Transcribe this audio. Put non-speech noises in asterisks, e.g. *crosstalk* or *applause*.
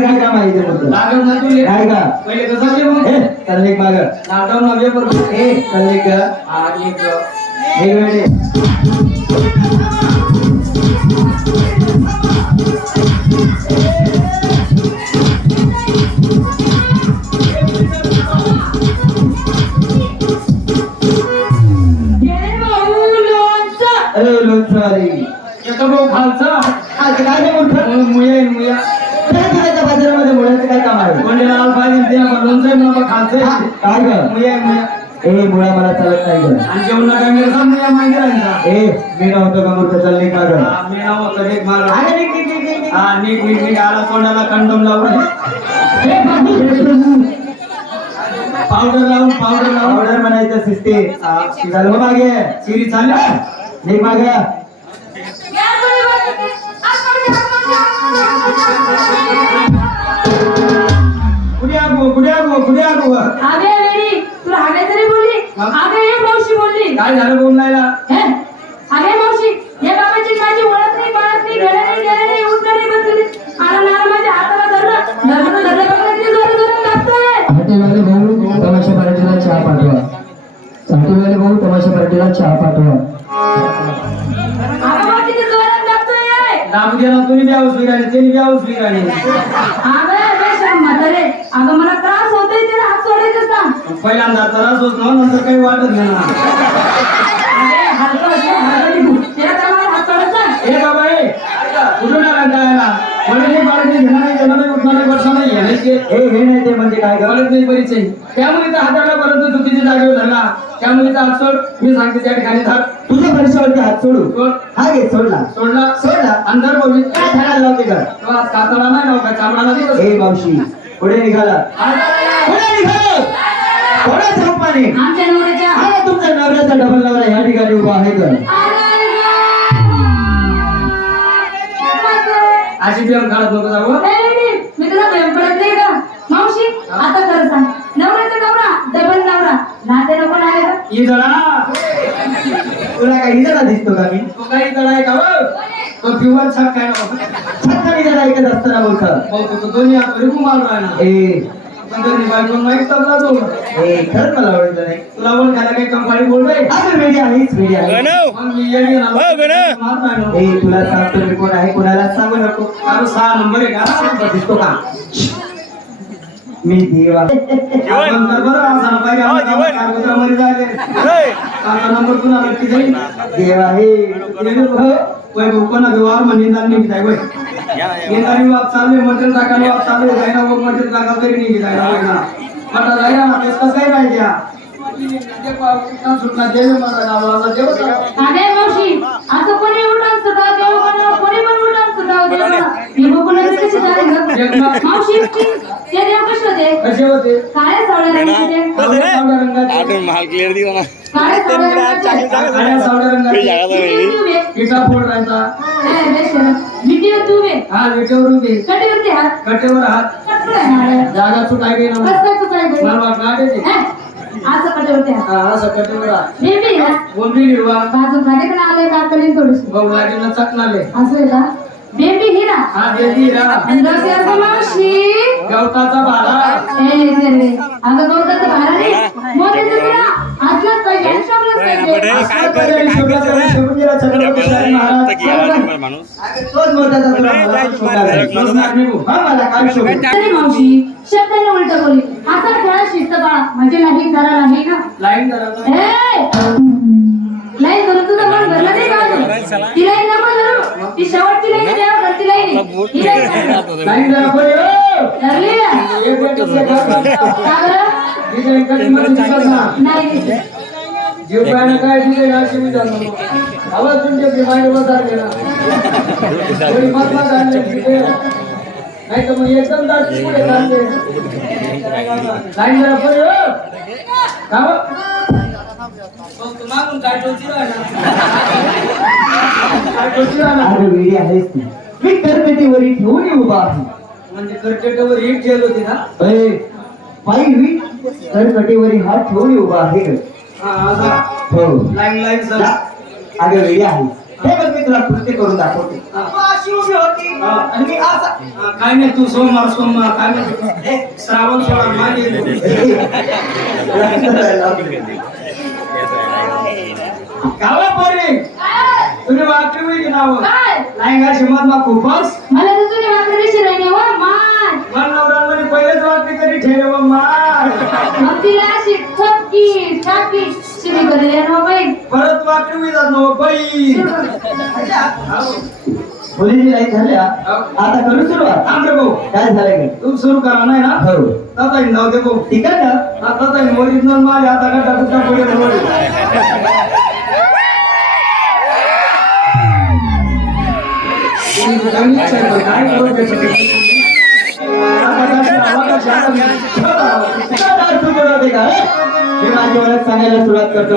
काय काम आहे का पहिले एक माग लाकडाऊन नव्हे बरोबर. हे चल एक खालचा. आज काय मुया आहे, मुया. काय बाजारामध्ये काम आहे कोंडीला लाल पाहिजे ते आपण लोणचं आहे खालचं हा, आहे. काय ग मुया आहे, मुया. ए मुळा मला चालत नाही ग आणि जेवण नका मी सांग मुया मागे राहायचा. ए मी नव्हतो का मूर्ख चल एक माग हा, मी नाव होतं एक मागं. अरे निघ, निघ, निघ, निघ, निघ. हा, नीट नीट नीट आला तोंडाला कंडम लावून हे प्रभू. पावडर लावून पावडर लावून ऑर्डर म्हणायचं सिस्टे चालू हो मागे सिरी चालल्या निघ माग कुठे आगो कुठे आगो कुठे आगो अगे वेडी तुला हागे तरी बोलली. अगे हे मावशी बोलली. काय झालं बोलायला अगे गेला तुम्ही बी विराणी त्यांनी बी विराणी अगं बेशरम म्हातारे अगं मला त्रास होतोय त्याला हात सोडायचं सांग पहिल्यांदा त्रास होत ना नंतर काही वाटत नाही ना. अरे हलकं असे हलकं निघू. त्याला तर मला हात सोडायचं. सांग ए बाबा ए कुठून आला जायला मला नाही पाडत नाही घेणार नाही देणार नाही उठणार नाही बसणार नाही घेण्याचे ए हे नाही ते म्हणजे काय? ग कळत नाही परिचय त्यामुळे त्या हाताला परंतु चुकीच्या जागेवर धरला. त्यामुळे त्या हात सोड मी सांगते त्या ठिकाणी हात सोडू? सोड. हा घे सोडला. सोडला. सोडला. अंदर बोलली काय ठाण्याला लावते का नाही नव्हता चामडाला दिवस ए मावशी पुढे निघाला. पुढे निघालो. थोडा चौपाने आमच्या नवऱ्याच्या हा तुमच्या नवऱ्याचा डबल नवरा या ठिकाणी उभा आहे अशी काढत नको जाऊ हं. मी तुला प्रेम पडत नाही का मावशी आता खरं सांग नवऱ्याचा नवरा डबल नवरा नाते नको ही तुला काही जरा दिसतो का मी? तो काही जरा आहे का हो? तो प्युअर छाप काय ना छाताने जरा ऐकत असताना मूर्ख भाऊ तो तो दोन्ही हात तरी कुमार राहणार. ए. पण दोन्ही बायकोन माहीत तबला तो. ए खरंच मला आवडलं नाही. तुला बोल खायला काही कंपनी बोल रे. अगं वेडी आहेच वेडी आहे मग मी येडी ना ना. ए तुला सांगतो मी कोण आहे कोणाला सांगू नको. अरे सहा नंबर आहे का? दिसतो का? मी देव. नंबर नक्की जाईल. देव आहे हो. कोणा म्हणजे वय चालले मटेरियल टाकायला चालले जायना मटेरियल तरी जायना. ना तेच कसं पाहिजे हा. देव गावाला देव असं सुद्धा देव पण सुद्धा हे बघून कशी झाली? मावशी ते देव कसे होते कसे होते काळ्या सावळ्या रंगाचे सावळ्या सावळ्या रंगाचे माल क्लिअर दिला ना. काळ्या सावळ्या रंगाचे काळ्या सावळ्या रंगाचे किती उभे. पिठा फोड राहायचा ए, बेशरम. मिठीवर तू उभे. हा विटेवर उभे. कटीवरती हात. कटेवर हात. कटकुळा आहे ना. जागा सुटाय गेली ना. कसं काय तू काय करी? मला वाटलं आठवते. हे? असं हात. हा असं कटेवर हात. बेबी ना बोंबी निर्वा बाजू खाली पण आले का कलीन थोडीशी. भाऊ लागेल चकनाले असं आहे का? बेबी हा अंदाज मावशी. गवताचा रे अगं गवताचं भारा रे. मोठ्याचं तुला आजलाच पाहिजे आयुष्यातलाच पाहिजे असला पर्याय शोधाचा शिवजीला छत्रपती शिवाजी महाराज. माणूस. तोच मोठ्याचा तुला मला पण शोध आलाय. शोधणार मी भाऊ. हा मला काय शोध तरी मावशी शब्दाने उलट बोली. असा खेळा शिस्त बाळा म्हणजे लाईन धरा नाही ना लाईन धरायचा ए! लाईन धरून तुझं मन भरलं नाही का अजून? ती लाईन नको धरू. ती देवा घरची लाईन आहे. ही लाईन धर. लाईन धरा पहिले ओ! धरली ना? एक मिनिट तुझं घर बांधा. का बरं? डिझाईन कधी मध्ये दिसत ना. नाही दिसत. जीव पायानं काय डिझाईन अशी मी जाणलो. आवाज तुमच्या. नाही तर मग एकदम दाट पुढे चालले. लाईन! का मागून काय? काय? मी करपेटीवरी ठेवून उभा आहे म्हणजे कर्कटवर हिट जेल होती ना? अरे पायी मी करकटीवरी हात ठेवून उभा आहे. हा. Line line sir. अगं वेडी आहे. हे बघ मी तुला कृत्य करून दाखवते. अशी उभी होती. आणि मी असा काय नाही तू सोमवार सोमवार काय नाही. श्रावण सोळा मागे *laughs* गावा पोरे काय? तुम्ही वाटली होई नाव? काय? लायंगा शिमत मा खूपच मला तर तुझी वाकडे दिशी राहिली हो माय मन नवऱ्यांमध्ये पहिलेच वाटली कधी ठेव मार. मग तिला अशी ठपकी ठाकी शिवी करी दे ना बाई. परत वाटली होई जात नो बाई. मुलीची झाल्या आता करू सुरुवात? थांब रे भाऊ. काय झालं काय तू सुरू करा नाही ना? हो. ताता जाऊ दे भाऊ. ठीक आहे ना आता ओरिजिनल माल आहे, आता गड्डा गुड्डा पडेल मी माझी ओळख सांगायला सुरुवात करतो